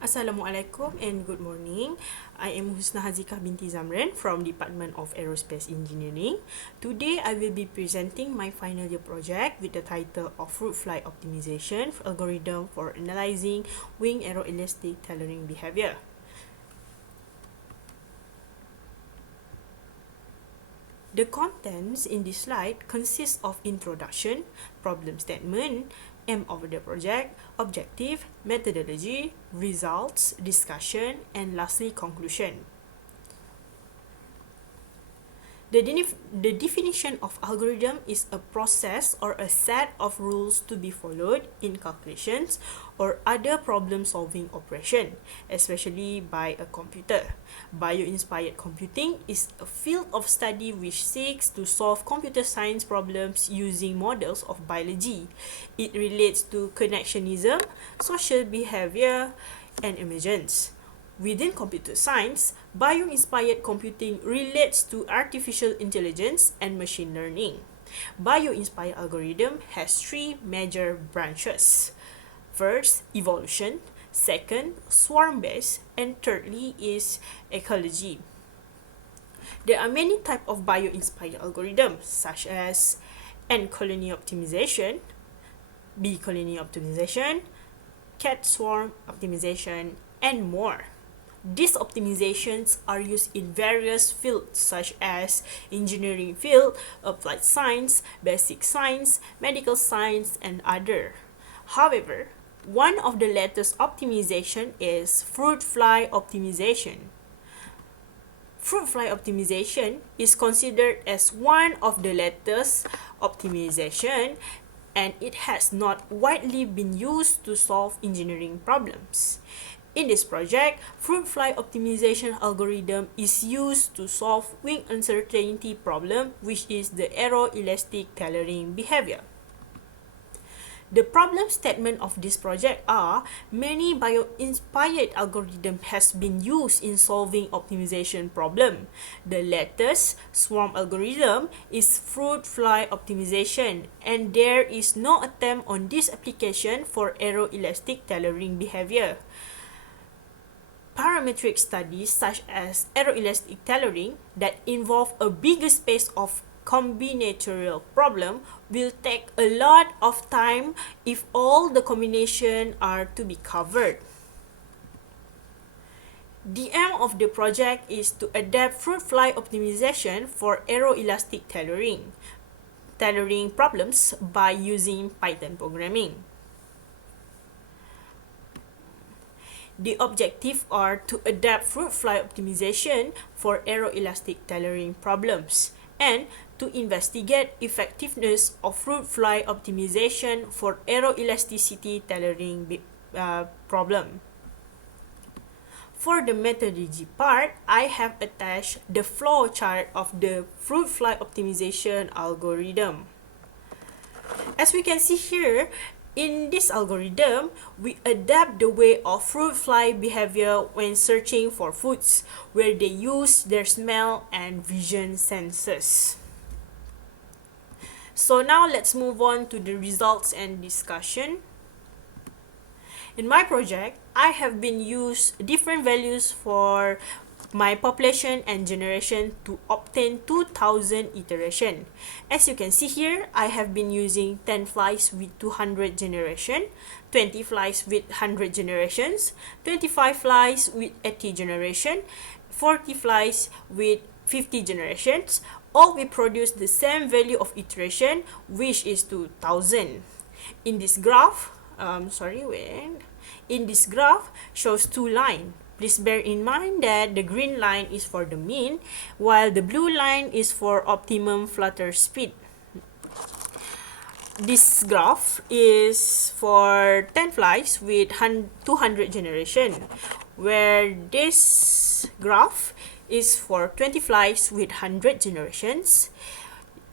Assalamualaikum and good morning. I am Husna Hazikah binti Zamran from Department of Aerospace Engineering. Today I will be presenting my final year project with the title of Fruit Fly Optimization Algorithm for Analyzing Wing Aeroelastic Tailoring Behavior. The contents in this slide consist of introduction, problem statement, aim of the project, objective, methodology, results, discussion, and lastly conclusion. The definition of algorithm is a process or a set of rules to be followed in calculations or other problem-solving operation, especially by a computer. Bio-inspired computing is a field of study which seeks to solve computer science problems using models of biology. It relates to connectionism, social behavior, and emergence. Within computer science, bio-inspired computing relates to artificial intelligence and machine learning. Bio-inspired algorithm has three major branches. First, evolution. Second, swarm-based. And thirdly is ecology. There are many types of bio-inspired algorithms such as ant colony optimization, bee colony optimization, cat swarm optimization, and more. These optimizations are used in various fields such as engineering field, applied science, basic science, medical science, and other. However, one of the latest optimization is fruit fly optimization. Fruit fly optimization is considered as one of the latest optimization, and it has not widely been used to solve engineering problems. In this project, fruit fly optimization algorithm is used to solve wing uncertainty problem, which is the aeroelastic tailoring behavior. The problem statement of this project are many bio-inspired algorithm has been used in solving optimization problem. The latest swarm algorithm is fruit fly optimization, and there is no attempt on this application for aeroelastic tailoring behavior. Parametric studies such as aeroelastic tailoring that involve a bigger space of combinatorial problem will take a lot of time if all the combinations are to be covered. The aim of the project is to adapt fruit fly optimization for aeroelastic tailoring problems by using Python programming. The objective are to adapt fruit fly optimization for aeroelastic tailoring problems and to investigate effectiveness of fruit fly optimization for aeroelasticity tailoring problem. For the methodology part, I have attached the flow chart of the fruit fly optimization algorithm. As we can see here, in this algorithm, we adapt the way of fruit fly behavior when searching for foods, where they use their smell and vision senses. So now let's move on to the results and discussion. In my project, I have been used different values for my population and generation to obtain 2000 iteration. As you can see here, I have been using 10 flies with 200 generation, 20 flies with 100 generations, 25 flies with 80 generation, 40 flies with 50 generations. All we produce the same value of iteration, which is 2000. In this graph, in this graph shows two lines. Please bear in mind that the green line is for the mean, while the blue line is for optimum flutter speed. This graph is for 10 flies with 200 generation, where this graph is for 20 flies with 100 generations,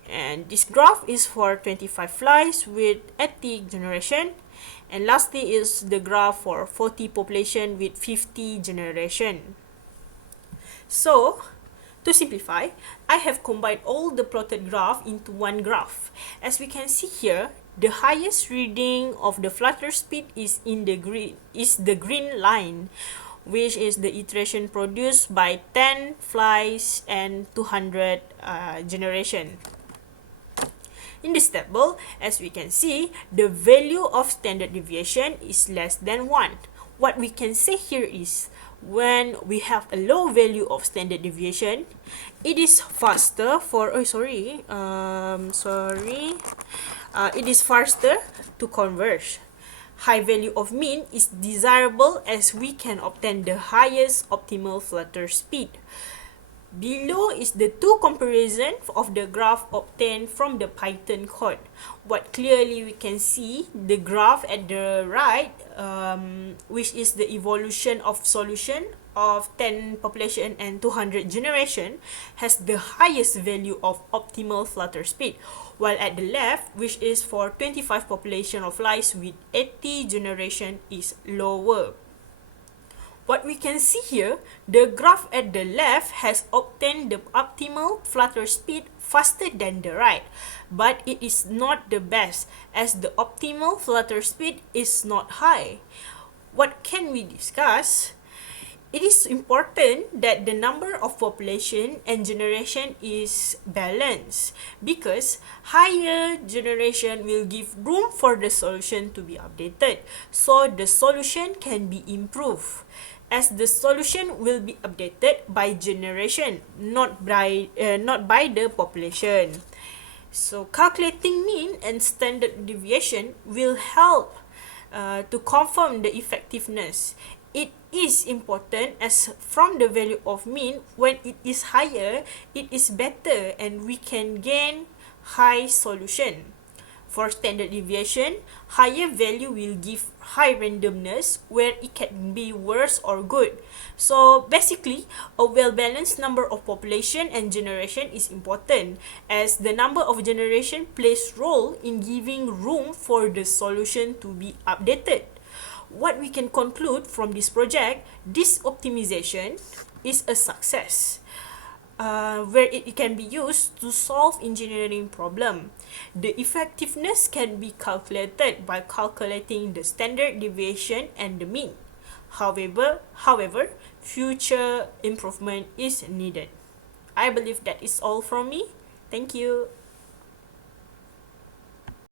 and this graph is for 25 flies with 80 generation. And lastly is the graph for 40 population with 50 generation. So, to simplify, I have combined all the plotted graph into one graph. As we can see here, The highest reading of the flutter speed is the green line, which is the iteration produced by 10 flies and 200 generation. In this table, as we can see, the value of standard deviation is less than 1. What we can say here is, when we have a low value of standard deviation, it is faster for, it is faster to converge. High value of mean is desirable as we can obtain the highest optimal flutter speed. Below is the two comparison of the graph obtained from the Python code. What clearly we can see, the graph at the right, which is the evolution of solution of 10 population and 200 generation, has the highest value of optimal flutter speed, while at the left, which is for 25 population of flies with 80 generation, is lower. What we can see here, the graph at the left has obtained the optimal flutter speed faster than the right, but it is not the best as the optimal flutter speed is not high. What can we discuss? It is important that the number of population and generation is balanced, because higher generation will give room for the solution to be updated, so the solution can be improved, as the solution will be updated by generation, not by the population. So calculating mean and standard deviation will help to confirm the effectiveness. It is important as from the value of mean, when it is higher, it is better and we can gain high solution. For standard deviation, higher value will give high randomness where it can be worse or good. So basically, a well-balanced number of population and generation is important, as the number of generation plays role in giving room for the solution to be updated. What we can conclude from this project, this optimization is a success, where it can be used to solve engineering problem. The effectiveness can be calculated by calculating the standard deviation and the mean. However, future improvement is needed. I believe that is all from me. Thank you.